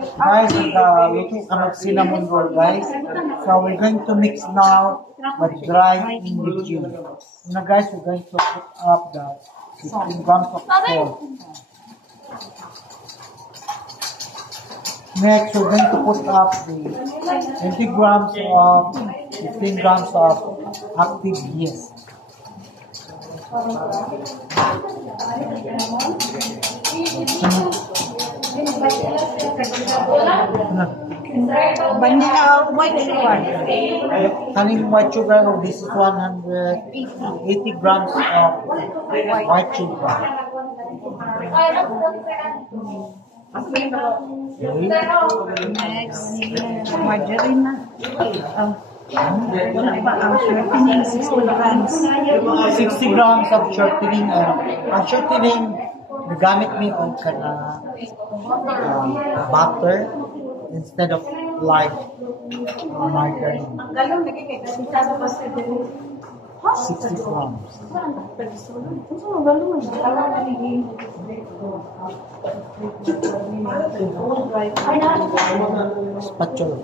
Guys, looking at cinnamon roll, guys. So we're going to mix now the dry ingredients. Now, guys, we're going to put up the 15 grams of salt. Next, we're going to put up the 20 grams of 15 grams of active yeast. White sugar. Kaning white sugar, this is 180 grams of white sugar. Next, margarine na. Wala pa ang shortening, 60 grams. 60 grams of shortening. Ang shortening, nagamit mi og kana butter instead of light margarine. 60 grams. Spatula.